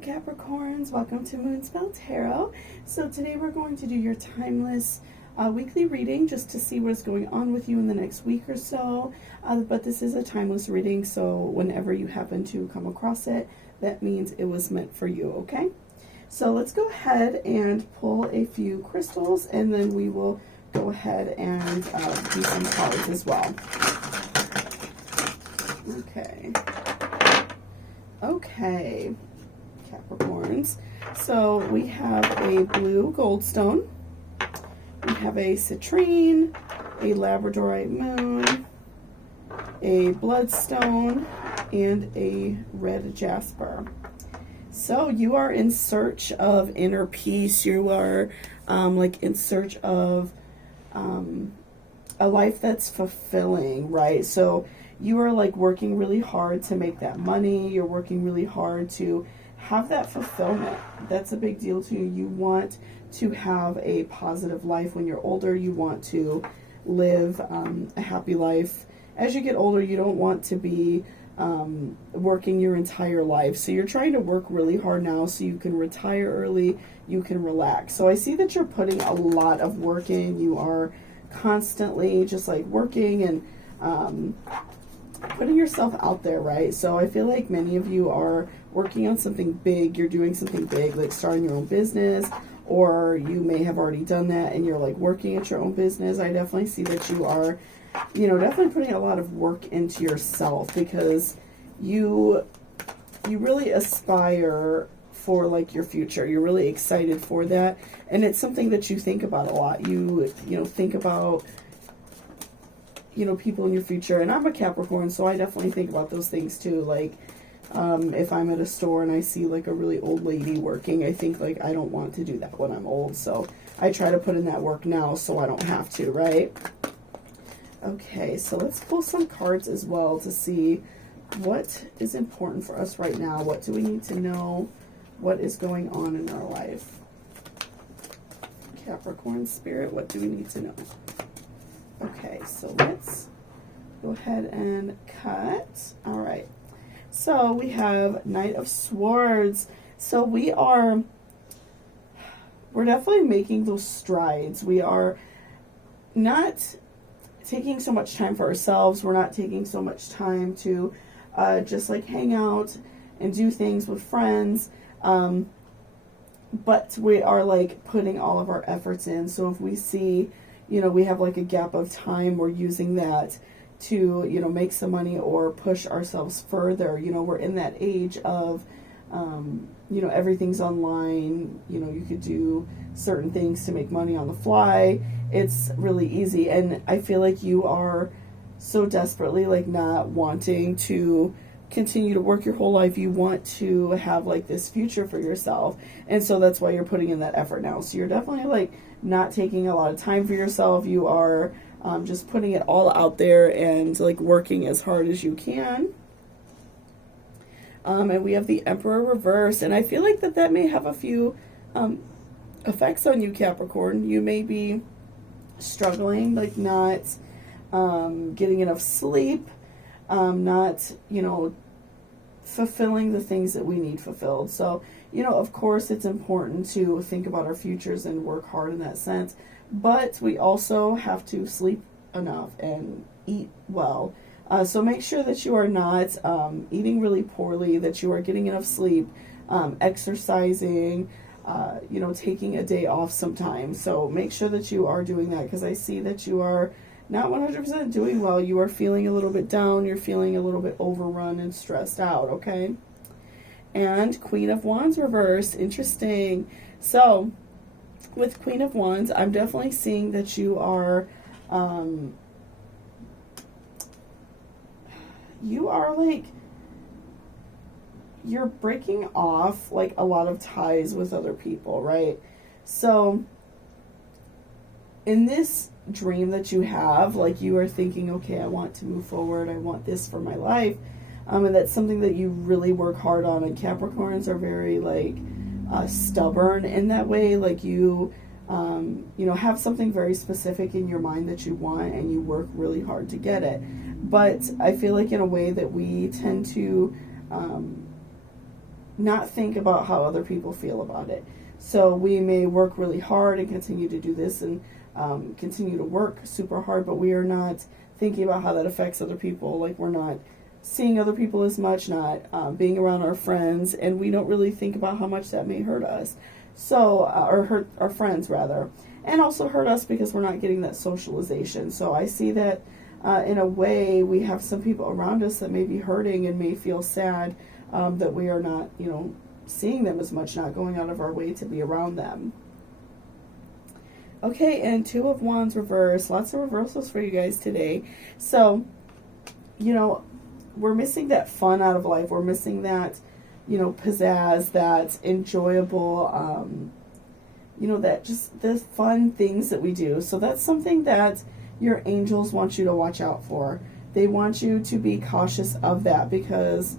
Hello Capricorns, welcome to Moonspell Tarot. So today we're going to do your timeless weekly reading just to see what's going on with you in the next week or so. But this is a timeless reading, so whenever you happen to come across it, that means it was meant for you, okay? So let's go ahead and pull a few crystals, and then we will go ahead and do some cards as well. Okay, Capricorns. So we have a blue goldstone, we have a citrine, a labradorite moon, a bloodstone, and a red jasper. So you are in search of inner peace. You are like in search of a life that's fulfilling, right? So you are like working really hard to make that money. You're working really hard to have that fulfillment. That's a big deal to you. You want to have a positive life when you're older. You want to live a happy life. As you get older, you don't want to be working your entire life. So you're trying to work really hard now so you can retire early, you can relax. So I see that you're putting a lot of work in. You are constantly just like working and putting yourself out there, right? So I feel like many of you are working on something big. You're doing something big, like starting your own business, or you may have already done that and you're like working at your own business. I definitely see that you are, definitely putting a lot of work into yourself because you really aspire for like your future. You're really excited for that, and it's something that you think about a lot. You think about people in your future, and I'm a Capricorn, so I definitely think about those things too. Like if I'm at a store and I see like a really old lady working, I think like I don't want to do that when I'm old, so I try to put in that work now so I don't have to, right? Okay, so let's pull some cards as well to see what is important for us right now. What do we need to know? What is going on in our life? Capricorn Spirit, what do we need to know? Okay, so let's go ahead and cut. All right, so we have Knight of Swords. So we're definitely making those strides. We are not taking so much time for ourselves. We're not taking so much time to just like hang out and do things with friends. But we are like putting all of our efforts in. So if we see we have like a gap of time, we're using that to, make some money or push ourselves further. We're in that age of, everything's online. You could do certain things to make money on the fly. It's really easy. And I feel like you are so desperately like not wanting to continue to work your whole life. You want to have like this future for yourself. And so that's why you're putting in that effort now. So you're definitely like not taking a lot of time for yourself. You are just putting it all out there and like working as hard as you can. And we have the Emperor reverse, and I feel like that may have a few effects on you, Capricorn. You may be struggling, like not getting enough sleep, not fulfilling the things that we need fulfilled. So of course it's important to think about our futures and work hard in that sense, but we also have to sleep enough and eat well. So make sure that you are not eating really poorly, that you are getting enough sleep, exercising, taking a day off sometimes. So make sure that you are doing that, because I see that you are not 100% doing well. You are feeling a little bit down. You're feeling a little bit overrun and stressed out, okay? And Queen of Wands reverse. Interesting. So with Queen of Wands, I'm definitely seeing that you are like, you're breaking off like a lot of ties with other people, right? So in this dream that you have, like you are thinking, okay, I want to move forward. I want this for my life. And that's something that you really work hard on. And Capricorns are very like stubborn in that way. Like you have something very specific in your mind that you want, and you work really hard to get it. But I feel like in a way that we tend to not think about how other people feel about it. So we may work really hard and continue to do this and continue to work super hard, but we are not thinking about how that affects other people. Like, we're not seeing other people as much, not being around our friends, and we don't really think about how much that may hurt us. So, or hurt our friends rather, and also hurt us because we're not getting that socialization. So I see that in a way we have some people around us that may be hurting and may feel sad that we are not, you know, seeing them as much, not going out of our way to be around them. Okay, and Two of Wands reverse. Lots of reversals for you guys today. So, you know, we're missing that fun out of life. We're missing that, you know, pizzazz, that enjoyable, you know, that just the fun things that we do. So that's something that your angels want you to watch out for. They want you to be cautious of that, because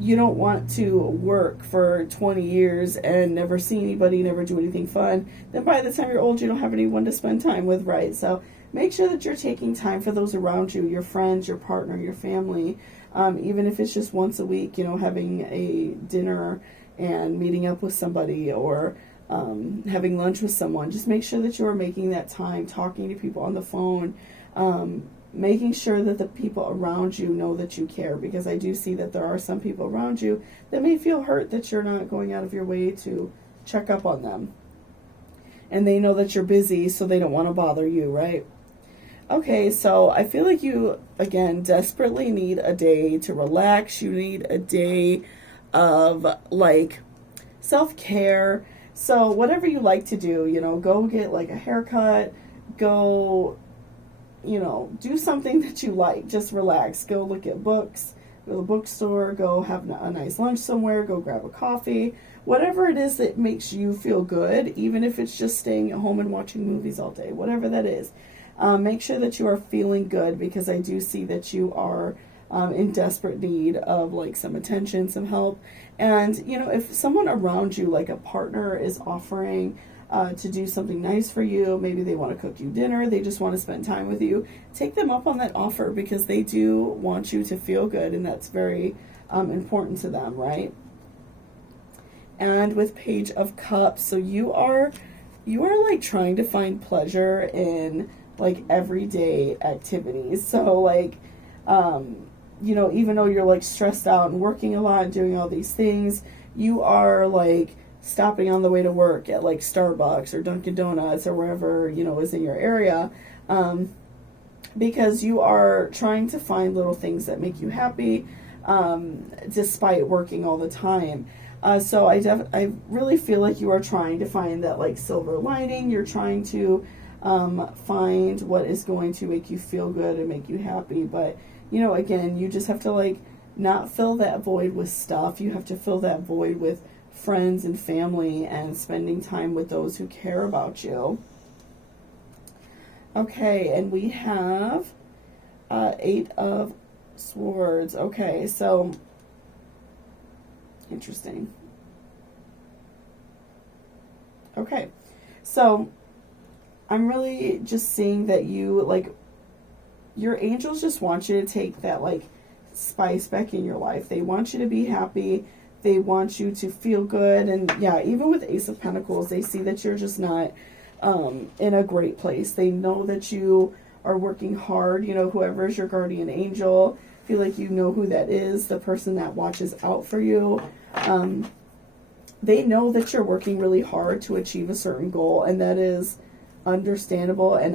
you don't want to work for 20 years and never see anybody, never do anything fun. Then by the time you're old, you don't have anyone to spend time with, right? So make sure that you're taking time for those around you, your friends, your partner, your family. Even if it's just once a week, you know, having a dinner and meeting up with somebody, or having lunch with someone. Just make sure that you are making that time, talking to people on the phone, making sure that the people around you know that you care, because I do see that there are some people around you that may feel hurt that you're not going out of your way to check up on them. And they know that you're busy, so they don't want to bother you, right? Okay, so I feel like you, again, desperately need a day to relax. You need a day of, like, self-care. So whatever you like to do, you know, go get, like, a haircut, go, you know, do something that you like. Just relax. Go look at books, go to the bookstore, go have a nice lunch somewhere, go grab a coffee. Whatever it is that makes you feel good, even if it's just staying at home and watching movies all day, whatever that is. Make sure that you are feeling good, because I do see that you are in desperate need of, like, some attention, some help. And, you know, if someone around you, like a partner, is offering to do something nice for you, maybe they want to cook you dinner, they just want to spend time with you, take them up on that offer, because they do want you to feel good, and that's very important to them, right? And with Page of Cups, so you are like trying to find pleasure in, like, everyday activities. So, like, you know, even though you're, like, stressed out and working a lot and doing all these things, you are, like, stopping on the way to work at, like, Starbucks or Dunkin' Donuts or wherever, you know, is in your area, because you are trying to find little things that make you happy, despite working all the time. So I really feel like you are trying to find that, like, silver lining. You're trying to find what is going to make you feel good and make you happy. But, you know, again, you just have to, like, not fill that void with stuff. You have to fill that void with friends and family and spending time with those who care about you. Okay, and we have 8 of Swords. Okay, so interesting. Okay, so I'm really just seeing that you, like, your angels just want you to take that, like, spice back in your life. They want you to be happy. They want you to feel good. And yeah, even with Ace of Pentacles, they see that you're just not in a great place. They know that you are working hard. You know, whoever is your guardian angel, feel like you know who that is, the person that watches out for you. They know that you're working really hard to achieve a certain goal, and that is understandable. And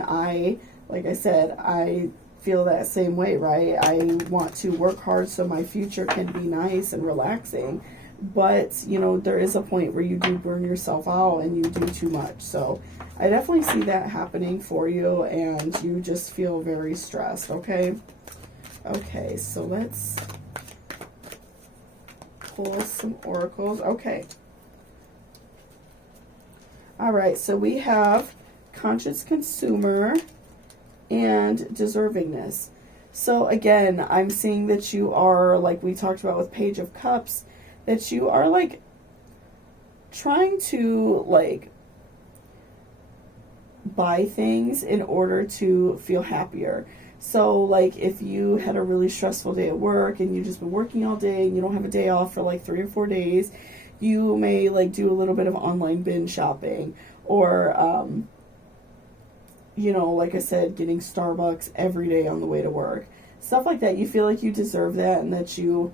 like I said, I feel that same way, right? I want to work hard so my future can be nice and relaxing. But, you know, there is a point where you do burn yourself out and you do too much. So I definitely see that happening for you, and you just feel very stressed, okay? Okay, so let's pull some oracles. Okay. All right, so we have conscious consumer and deservingness. So again, I'm seeing that you are, like we talked about with Page of Cups, that you are, like, trying to, like, buy things in order to feel happier. So like if you had a really stressful day at work and you've just been working all day and you don't have a day off for like 3 or 4 days, you may like do a little bit of online binge shopping, or you know, like I said, getting Starbucks every day on the way to work. Stuff like that. You feel like you deserve that, and that you,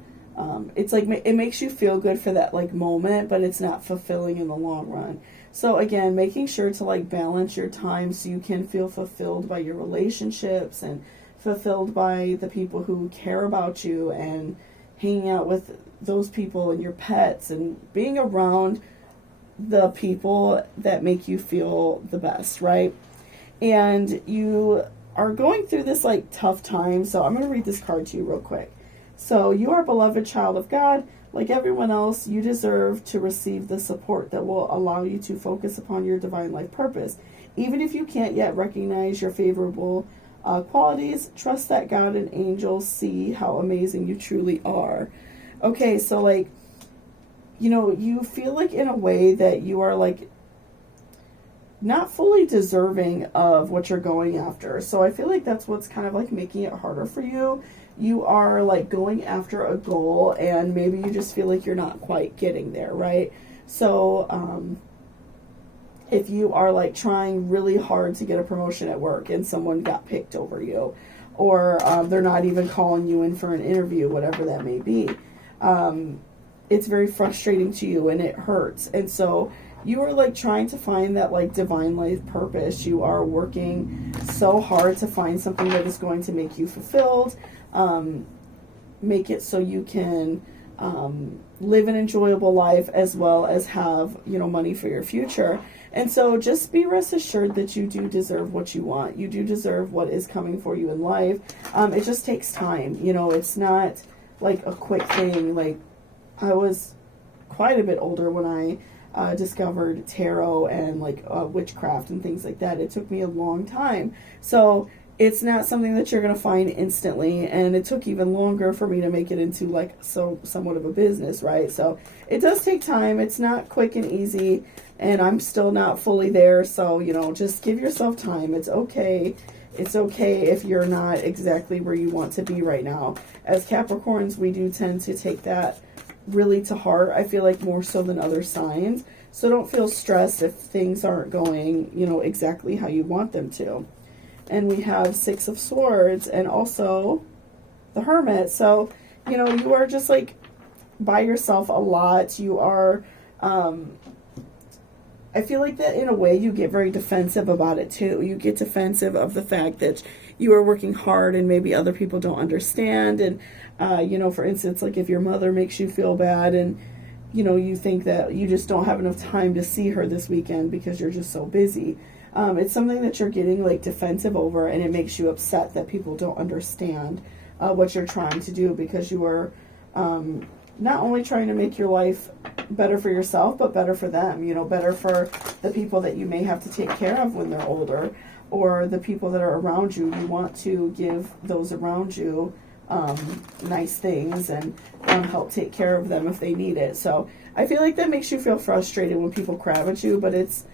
it's like, it makes you feel good for that like moment, but it's not fulfilling in the long run. So again, making sure to like balance your time so you can feel fulfilled by your relationships and fulfilled by the people who care about you, and hanging out with those people and your pets and being around the people that make you feel the best, right? And you are going through this like tough time. So I'm going to read this card to you real quick. So you are a beloved child of God. Like everyone else, you deserve to receive the support that will allow you to focus upon your divine life purpose. Even if you can't yet recognize your favorable qualities, trust that God and angels see how amazing you truly are. Okay, so like, you know, you feel like in a way that you are like not fully deserving of what you're going after. So I feel like that's what's kind of like making it harder for you. You are like going after a goal, and maybe you just feel like you're not quite getting there, right? So if you are like trying really hard to get a promotion at work and someone got picked over you, or they're not even calling you in for an interview, whatever that may be, it's very frustrating to you and it hurts. And so you are like trying to find that like divine life purpose. You are working so hard to find something that is going to make you fulfilled, make it so you can live an enjoyable life, as well as have, you know, money for your future. And so just be rest assured that you do deserve what you want. You do deserve what is coming for you in life. It just takes time. You know, it's not like a quick thing. Like, I was quite a bit older when I discovered tarot and like witchcraft and things like that. It took me a long time. So it's not something that you're going to find instantly, and it took even longer for me to make it into like somewhat of a business, right? So it does take time. It's not quick and easy, and I'm still not fully there. So, you know, just give yourself time. It's okay. It's okay if you're not exactly where you want to be right now. As Capricorns, we do tend to take that really to heart. I feel like more so than other signs. So don't feel stressed if things aren't going, you know, exactly how you want them to. And we have 6 of Swords and also the Hermit. So, you know, you are just like by yourself a lot. You are, I feel like that in a way you get very defensive about it too. You get defensive of the fact that you are working hard and maybe other people don't understand. And, you know, for instance, like if your mother makes you feel bad and, you know, you think that you just don't have enough time to see her this weekend because you're just so busy. It's something that you're getting like defensive over, and it makes you upset that people don't understand what you're trying to do, because you are not only trying to make your life better for yourself, but better for them, you know, better for the people that you may have to take care of when they're older, or the people that are around you. You want to give those around you nice things and help take care of them if they need it. So I feel like that makes you feel frustrated when people crab at you, but it's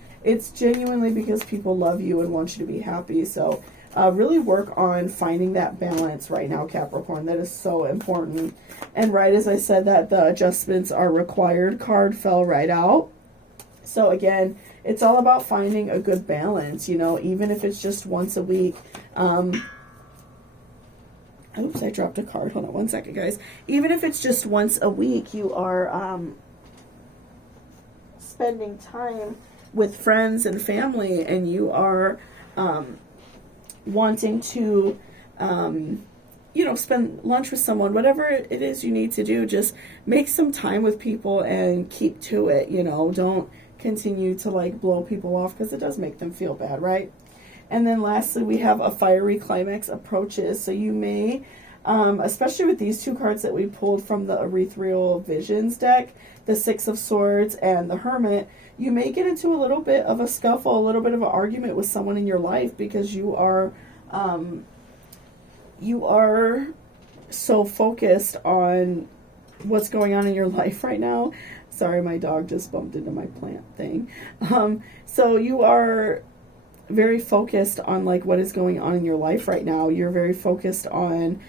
genuinely because people love you and want you to be happy. So really work on finding that balance right now, Capricorn. That is so important. And right as I said that, the adjustments are required card fell right out. So again, it's all about finding a good balance, you know, even if it's just once a week. Oops, I dropped a card. Hold on one second, guys. Even if it's just once a week, you are spending time with friends and family, and you are wanting to, you know, spend lunch with someone, whatever it is you need to do, just make some time with people and keep to it, you know. Don't continue to like blow people off, because it does make them feel bad, right? And then lastly, we have a fiery climax approaches. So you may, especially with these 2 cards that we pulled from the Ethereal Visions deck, the 6 of Swords and the Hermit, you may get into a little bit of a scuffle, a little bit of an argument with someone in your life, because you are so focused on what's going on in your life right now. Sorry, my dog just bumped into my plant thing. So you are very focused on like what is going on in your life right now. You're very focused on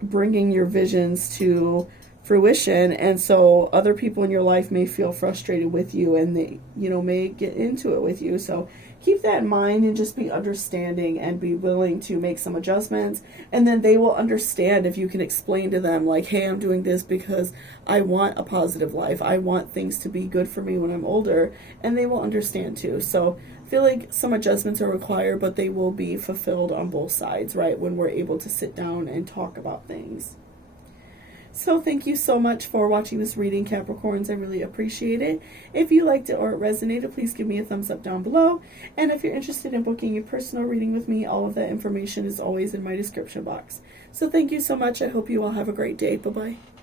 bringing your visions to fruition, and so other people in your life may feel frustrated with you, and they, you know, may get into it with you. So keep that in mind and just be understanding and be willing to make some adjustments, and then they will understand if you can explain to them like, hey, I'm doing this because I want a positive life, I want things to be good for me when I'm older, and they will understand too. So I feel like some adjustments are required, but they will be fulfilled on both sides, right, when we're able to sit down and talk about things. So thank you so much for watching this reading, Capricorns. I really appreciate it. If you liked it or it resonated, please give me a thumbs up down below. And if you're interested in booking a personal reading with me, all of that information is always in my description box. So thank you so much. I hope you all have a great day. Bye-bye.